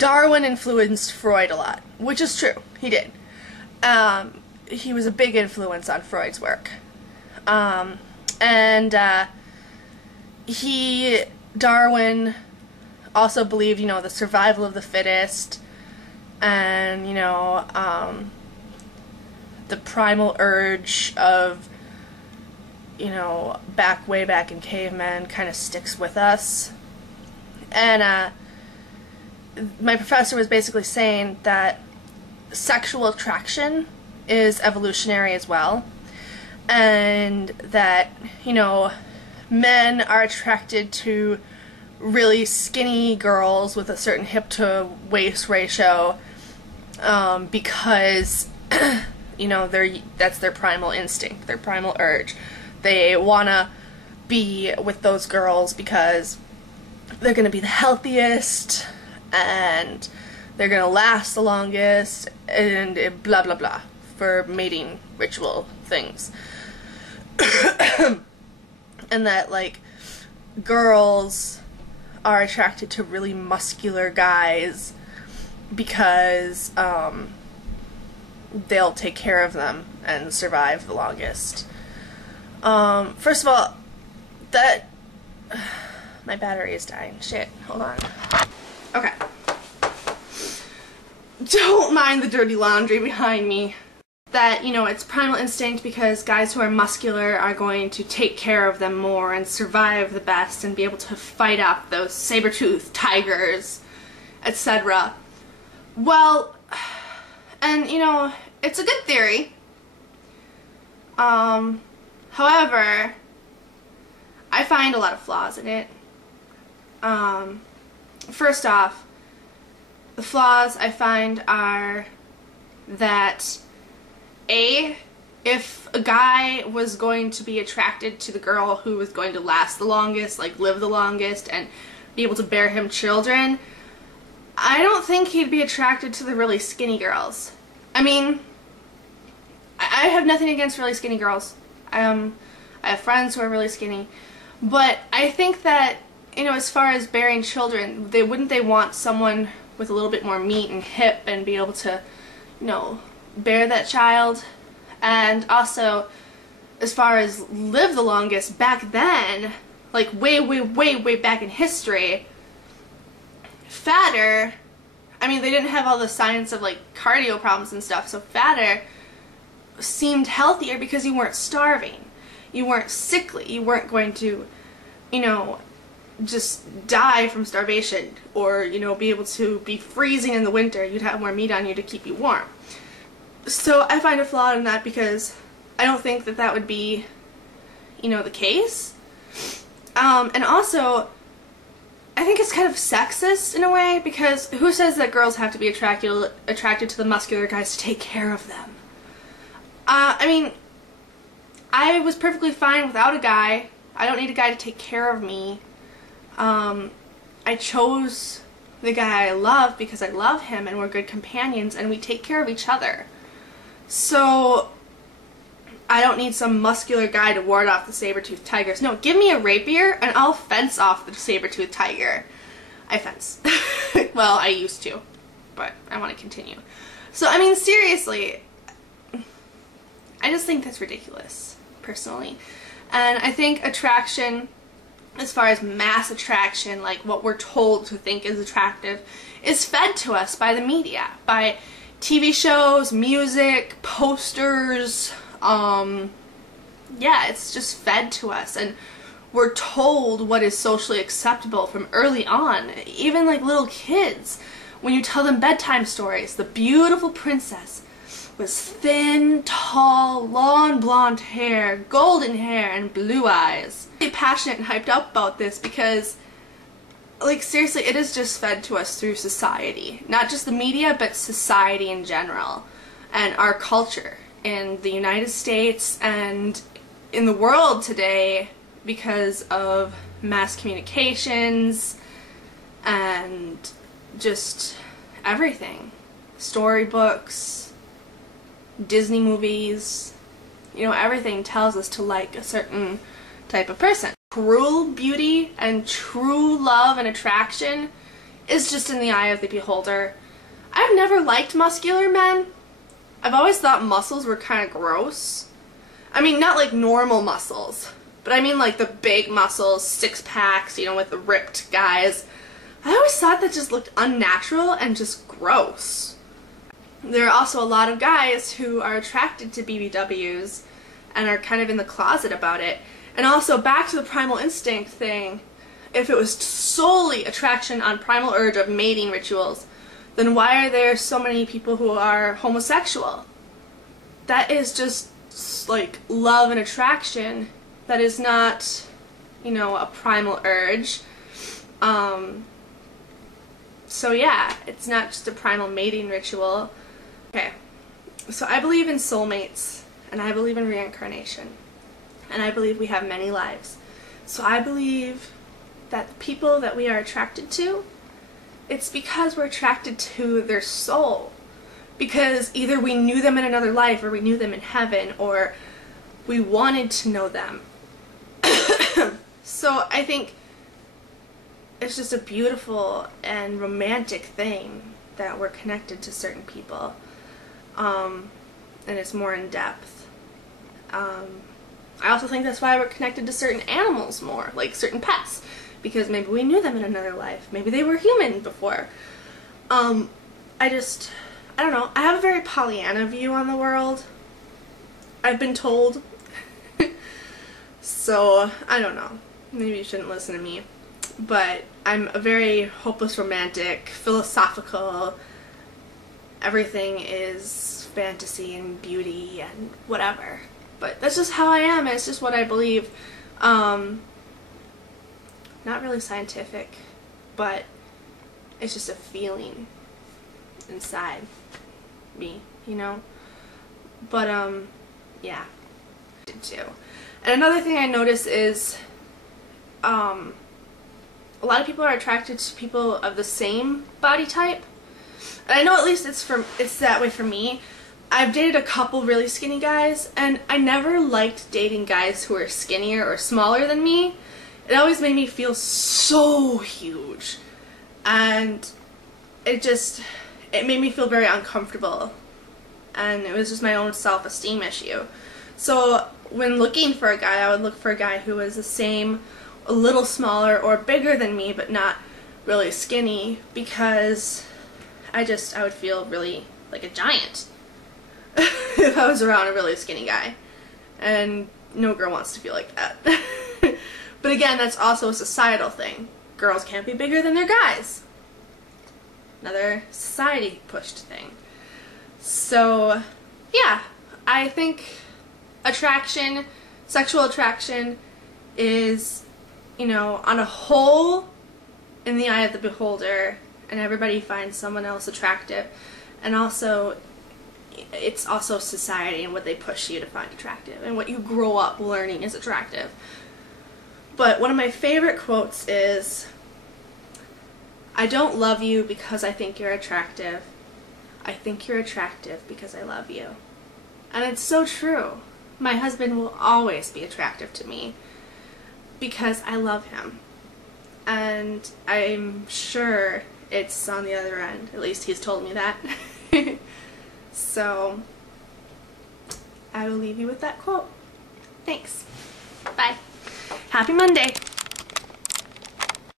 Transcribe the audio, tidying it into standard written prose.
Darwin influenced Freud a lot, which is true. He did. He was a big influence on Freud's work. Darwin also believed, the survival of the fittest, and, the primal urge of, way back in cavemen kind of sticks with us. And, my professor was basically saying that sexual attraction is evolutionary as well, and that, men are attracted to really skinny girls with a certain hip to waist ratio, because that's their primal instinct, their primal urge. They wanna be with those girls because they're gonna be the healthiest and they're gonna last the longest, and blah blah blah, for mating ritual things. And that, like, girls are attracted to really muscular guys because they'll take care of them and survive the longest. First of all, my battery is dying. Shit, hold on. Okay. Don't mind the dirty laundry behind me. That, it's primal instinct because guys who are muscular are going to take care of them more and survive the best and be able to fight off those saber-toothed tigers, etc. Well, and, it's a good theory. However, I find a lot of flaws in it. First off, the flaws I find are that if a guy was going to be attracted to the girl who was going to last the longest, like live the longest, and be able to bear him children, I don't think he'd be attracted to the really skinny girls. I mean, I have nothing against really skinny girls. I have friends who are really skinny, but I think that, as far as bearing children, wouldn't they want someone with a little bit more meat and hip and be able to, bear that child? And also, as far as live the longest, back then, like way back in history, fatter, I mean, they didn't have all the science of, like, cardio problems and stuff, so fatter seemed healthier because you weren't starving, you weren't sickly, you weren't going to, just die from starvation, or, be able to be freezing in the winter. You'd have more meat on you to keep you warm. So I find a flaw in that because I don't think that would be, the case. And also, I think it's kind of sexist in a way, because who says that girls have to be attracted to the muscular guys to take care of them? I mean, I was perfectly fine without a guy. I don't need a guy to take care of me. I chose the guy I love because I love him and we're good companions and we take care of each other. So I don't need some muscular guy to ward off the saber-toothed tigers. No, give me a rapier and I'll fence off the saber-toothed tiger. I fence. Well, I used to, but I want to continue. So, I mean, seriously, I just think that's ridiculous, personally. And I think attraction, as far as mass attraction, like what we're told to think is attractive, is fed to us by the media, by TV shows, music, posters. Yeah, it's just fed to us, and we're told what is socially acceptable from early on. Even like little kids, when you tell them bedtime stories, the beautiful princess was thin, tall, long blonde hair, golden hair, and blue eyes. I'm really passionate and hyped up about this because, like, seriously, it is just fed to us through society. Not just the media, but society in general. And our culture in the United States and in the world today, because of mass communications and just everything. Storybooks, Disney movies, everything tells us to like a certain type of person. Cruel beauty and true love and attraction is just in the eye of the beholder. I've never liked muscular men. I've always thought muscles were kind of gross. I mean, not like normal muscles, but I mean like the big muscles, six packs, you know, with the ripped guys. I always thought that just looked unnatural and just gross. There are also a lot of guys who are attracted to BBWs and are kind of in the closet about it. And also, back to the Primal Instinct thing, if it was solely attraction on primal urge of mating rituals, then why are there so many people who are homosexual? That is just like love and attraction. That is not, you know, a primal urge. So yeah, it's not just a primal mating ritual. Okay, so I believe in soulmates, and I believe in reincarnation, and I believe we have many lives. So I believe that the people that we are attracted to, it's because we're attracted to their soul. Because either we knew them in another life, or we knew them in heaven, or we wanted to know them. So I think it's just a beautiful and romantic thing that we're connected to certain people. And it's more in depth. I also think that's why we're connected to certain animals more, like certain pets. Because maybe we knew them in another life. Maybe they were human before. I don't know. I have a very Pollyanna view on the world. I've been told. So, I don't know. Maybe you shouldn't listen to me. But I'm a very hopeless romantic, philosophical, everything is fantasy and beauty and whatever. But that's just how I am, and it's just what I believe. Not really scientific, but it's just a feeling inside me, you know? But, yeah. I did too. And another thing I notice is, a lot of people are attracted to people of the same body type. And I know at least it's that way for me. I've dated a couple really skinny guys, and I never liked dating guys who are skinnier or smaller than me. It always made me feel so huge. And it made me feel very uncomfortable. And it was just my own self-esteem issue. So when looking for a guy, I would look for a guy who was the same, a little smaller or bigger than me, but not really skinny, because I would feel really like a giant if I was around a really skinny guy. And no girl wants to feel like that. But again, that's also a societal thing. Girls can't be bigger than their guys. Another society-pushed thing. So, yeah, I think attraction, sexual attraction is, you know, on a whole, in the eye of the beholder, and everybody finds someone else attractive. And also, it's also society and what they push you to find attractive, and what you grow up learning is attractive. But one of my favorite quotes is, "I don't love you because I think you're attractive. I think you're attractive because I love you." And it's so true. My husband will always be attractive to me because I love him. And I'm sure it's on the other end. At least he's told me that. So, I will leave you with that quote. Thanks. Bye. Happy Monday.